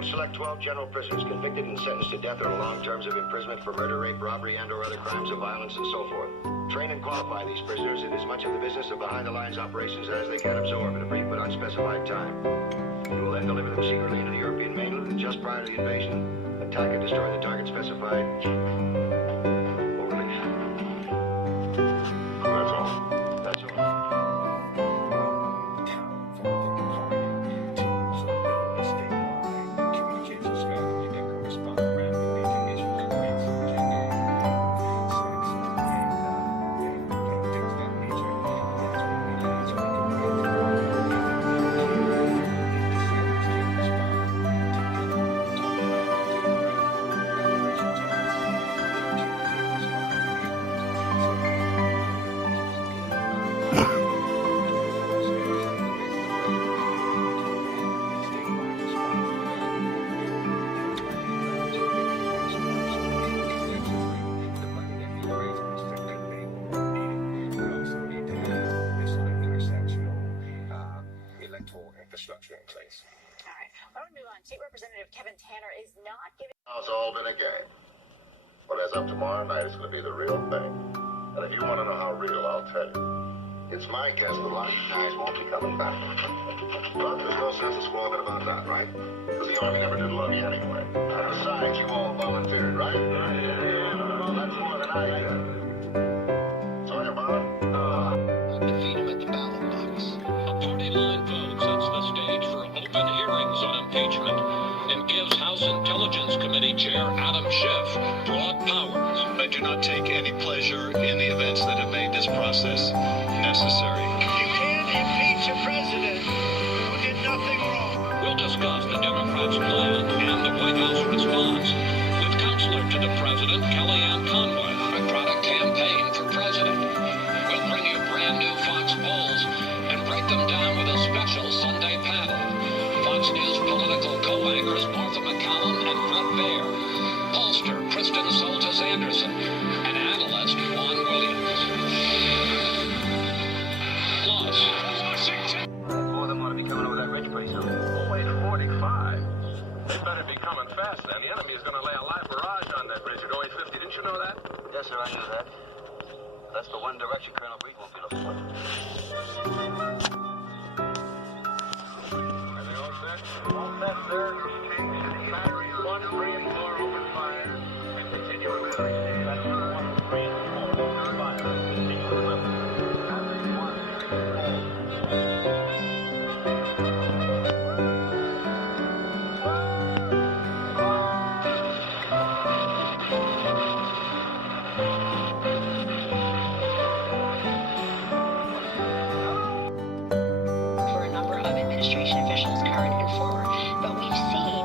will select 12 general prisoners convicted and sentenced to death or long terms of imprisonment for murder, rape, robbery, and/or other crimes of violence and so forth. Train and qualify these prisoners in as much of the business of behind-the-lines operations as they can absorb in a brief but unspecified time. We will then deliver them secretly into the European mainland and just prior to the invasion, attack and destroy the target specified for release. That's all. That's all. Infrastructure in place. All right. I want to move on. State Representative Kevin Tanner is not giving. It's all been a game. But as of tomorrow night, it's going to be the real thing. And if you want to know how real, I'll tell you. It's my guess that a lot of you guys won't be coming back. But there's no sense of squabbling about that, right? Because the Army never did love you anyway. And besides, you all volunteered, right? Well, that's more than I did. So, you Bob? Defeat him at the ballot box. A party line vote sets the stage for open hearings on impeachment and gives House Intelligence Committee Chair Adam Schiff broad powers. I do not take any pleasure in the events that have made this process necessary. You can't impeach a president who did nothing wrong. We'll discuss the Democrats' plan and the White House response with counselor to the president, Kellyanne Conway. A product campaign for president. We'll bring you brand new Fox polls and break them down with a special Sunday panel. Fox News political co-anchors Martha McCallum and Bret Baier, pollster Kristen Soltis Anderson, and analyst Juan Williams. Plus, Washington. More than want to be coming over that ridge pretty soon. Only 45. They better be coming fast then. The enemy is going to lay a live barrage on that bridge at only 50. Didn't you know that? Yes, sir, I knew that. That's the one direction Colonel Reed won't be looking for. Are they all set? All set, sir. Batteries 1, 3, and 4 open fire. And continue at release. Batteries 1, 3, and 4 open fire. Continue at release. Batteries 1, 3, and 4. For a number of administration officials, current and former. But we've seen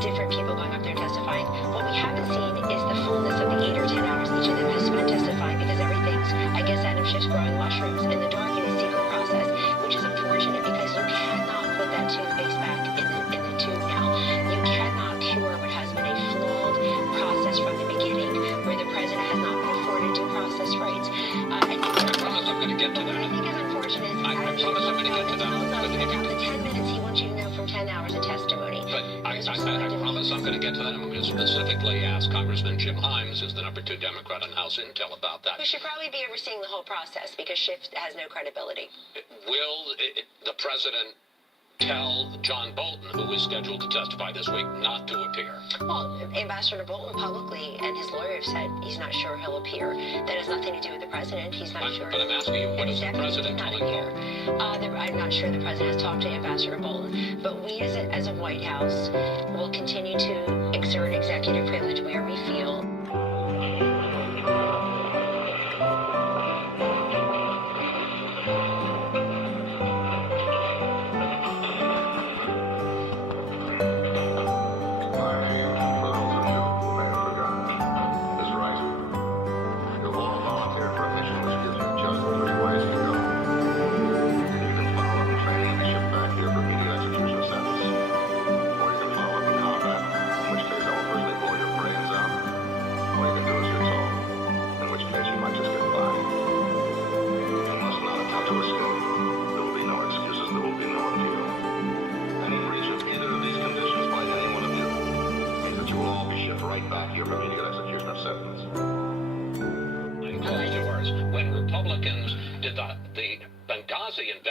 different people going up there testifying. What we haven't seen is the fullness of the 8 or 10 hours each of them has spent testifying because everything's, I guess, Adam Schiff's growing mushrooms in the dark in a secret process, which is unfortunate because you cannot put that toothpaste back in the tube now. You cannot cure what has been a flawed process from the beginning, where the president has not been afforded due process rights. I promise I'm going to get to What I that. think is unfortunate is I promise I'm going to get to that. about the 10 minutes he wants you to know from 10 hours of testimony. But I promise I'm going to get to that. I'm going to specifically ask Congressman Jim Himes, who's the #2 Democrat on House Intel, about that. Who should probably be overseeing the whole process because Schiff has no credibility. Will the president tell John Bolton, who is scheduled to testify this week, not to appear? Well, Ambassador Bolton publicly and his lawyer have said he's not sure he'll appear. That has nothing to do with the president. He's not sure. But I'm asking you, what And is the his deputy president did not telling appear. you? I'm not sure the president has talked to Ambassador Bolton, but we as a White House will continue to exert executive privilege where we feel.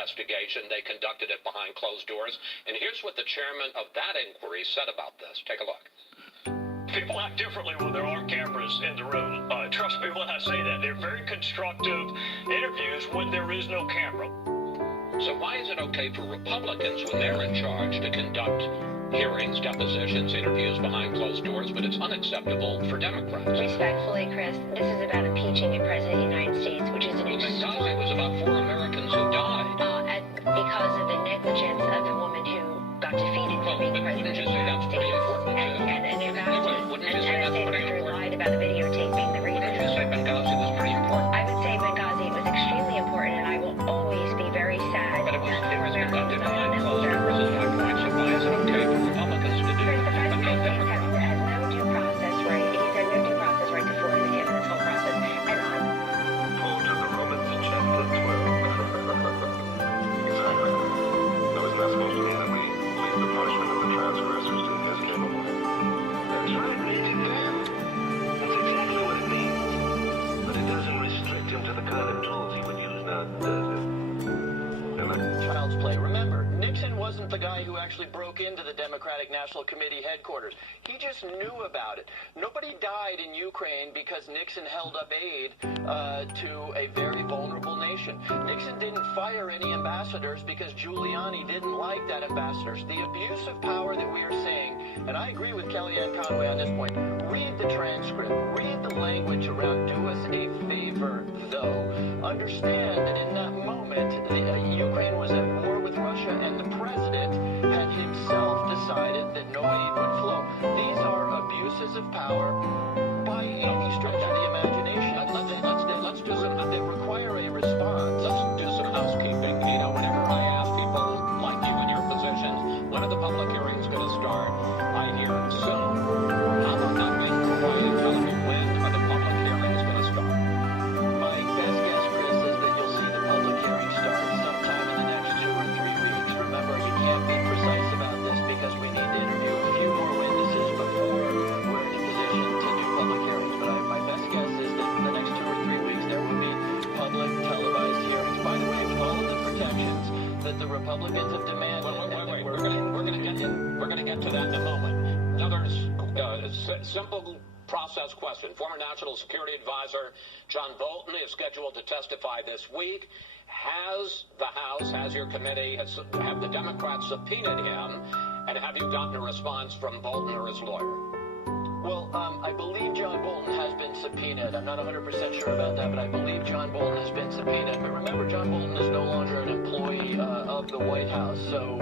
investigation. They conducted it behind closed doors. And here's what the chairman of that inquiry said about this. Take a look. People act differently when there are cameras in the room. Trust me when I say that. They're very constructive interviews when there is no camera. So why is it okay for Republicans, when they're in charge, to conduct hearings, depositions, interviews behind closed doors, but it's unacceptable for Democrats? Respectfully, Chris, this is about impeaching a president of the United States, which is an Benghazi was about 4 Americans who died. because of the negligence of the woman who got defeated for being president of the United States. And NSA director lied about the videotaping the reason. Did you say Benghazi was pretty important? I would say Benghazi was extremely important, and I will always be very sad But it was that conducted behind closed doors, is my point. So why is it okay for Republicans to do Chris, the but president not has Democrats? no due process right. He's had no due process right to Floyd and him in this whole process. And Paul to the Romans chapter 12. Exactly. No, it's not supposed to mean that we leave the punishment of the transgressors to his capable. That's right, Major Dan. That's exactly what it means. But it doesn't restrict him to the kind of tools he would use now, does it? Child's play. Remember, Nixon wasn't the guy who actually broke into the Democratic National Committee headquarters. He just knew about it. Nobody died in Ukraine because Nixon held up aid to a very vulnerable nation. Nixon didn't fire any ambassadors because Giuliani didn't like that ambassadors. The abuse of power that we are seeing, and I agree with Kellyanne Conway on this point, read the transcript, read the language around do us a favor, though. Understand that in that moment, Ukraine was at war with Russia, and the president had himself decided that no aid would flow. These are abuses of power by any stretch of the imagination. Let's do some, they require a response. Let's do some housekeeping. You know, whenever I ask people like you in your positions, when are the public hearings going to start? I hear soon. How about not being quiet and telling me when are the public hearings going to start? My best guess, Chris, is that you'll see the public hearing start sometime in the next 2 or 3 weeks. Remember, you can't be precise about this because we need to interview a few more witnesses before we're in a position to do public hearings. But my best guess is that in the next 2 or 3 weeks there will be public televised hearings. By the way, with all of the protections that the Republicans have demanded. Wait. We're going to get to that in a moment. Another simple process question. Former National Security Advisor John Bolton is scheduled to testify this week. Has the House, has your committee, have the Democrats subpoenaed him? And have you gotten a response from Bolton or his lawyer? Well, I believe John Bolton has been subpoenaed. I'm not 100% sure about that, but I believe John Bolton has been subpoenaed. But remember, John Bolton is no longer an employee of the White House. So